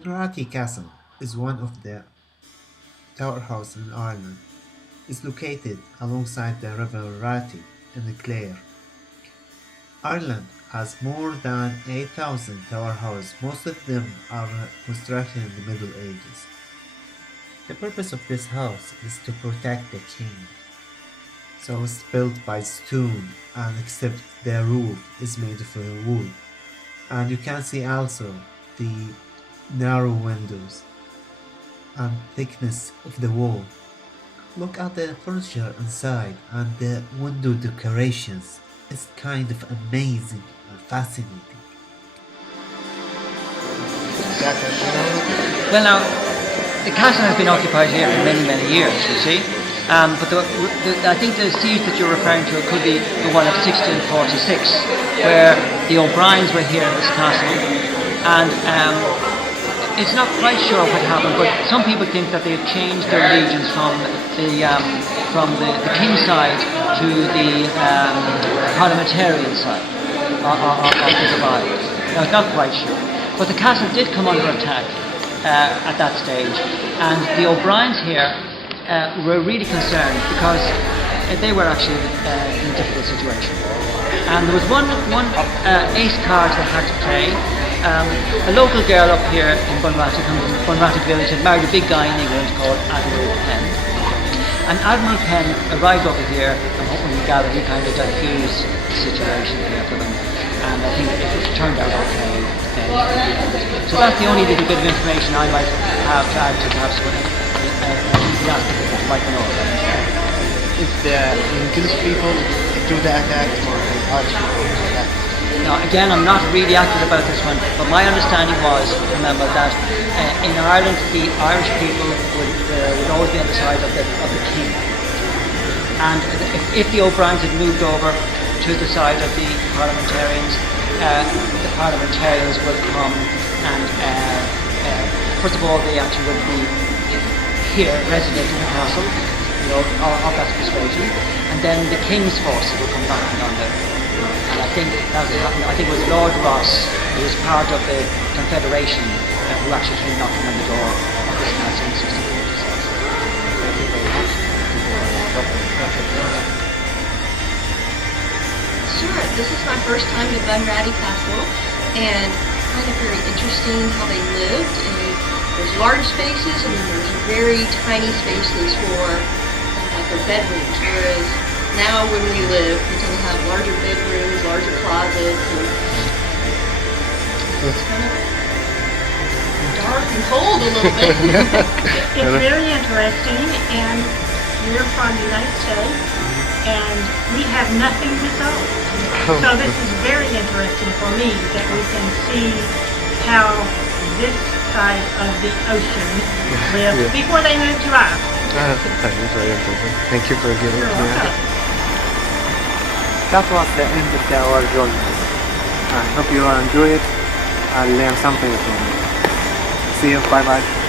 Bunratty Castle is one of the tower houses in Ireland. It's located alongside the River Ratty in the Clare. Ireland has more than 8,000 tower houses. Most of them are constructed in the Middle Ages. The purpose of this house is to protect the king. So it's built by stone and except the roof is made of wood. And you can see also the narrow windows and thickness of the wall. Look at the furniture inside and the window decorations. It's kind of amazing and fascinating. Well now, the castle has been occupied here for many, many years, you see. But I think the siege that you're referring to could be the one of 1646, where the O'Briens were here in this castle, and it's not quite sure what happened, but some people think that they've changed their allegiance from the king's side to the parliamentarian side of the divide. Now, it's not quite sure, but the castle did come under attack at that stage, and the O'Briens here were really concerned because they were actually in a difficult situation. And there was one ace card they had to play. A local girl up here in Bunratty, from Bunratty village, had married a big guy in England called Admiral Penn. And Admiral Penn arrived over here, and when we gathered, he kind of diffused the situation here for them. And I think it turned out okay. So that's the only little bit of information I might have to add to perhaps what the aspect that you might know. If the English people do the attack or the Irish people do the attack? Now, again, I'm not really accurate about this one, but my understanding was, remember, that in Ireland, the Irish people would always be on the side of the king. And if the O'Briens had moved over to the side of the parliamentarians would come and, first of all, they actually would be here, resident in the castle, of that persuasion, and then the king's forces would come back on there. And I think that was happening. I think it was Lord Ross, who was part of the Confederation, who actually came knocking on the door of this castle in 1646. Sure, this is my first time to Bunratty Castle, and I find it very interesting how they lived. And there's large spaces, and then there's very tiny spaces for like their bedrooms. Whereas now, when we live, we tend to have larger bedrooms, larger closets, and it's kind of dark and cold a little bit. It's very interesting, and we're from the United States, and we have nothing to show. So this is very interesting for me that we can see how this side of the ocean lived before they moved to us. That is very interesting. Thank you for giving me that. That was the end of our journey. I hope you all enjoy it and learn something from it. See you, bye bye.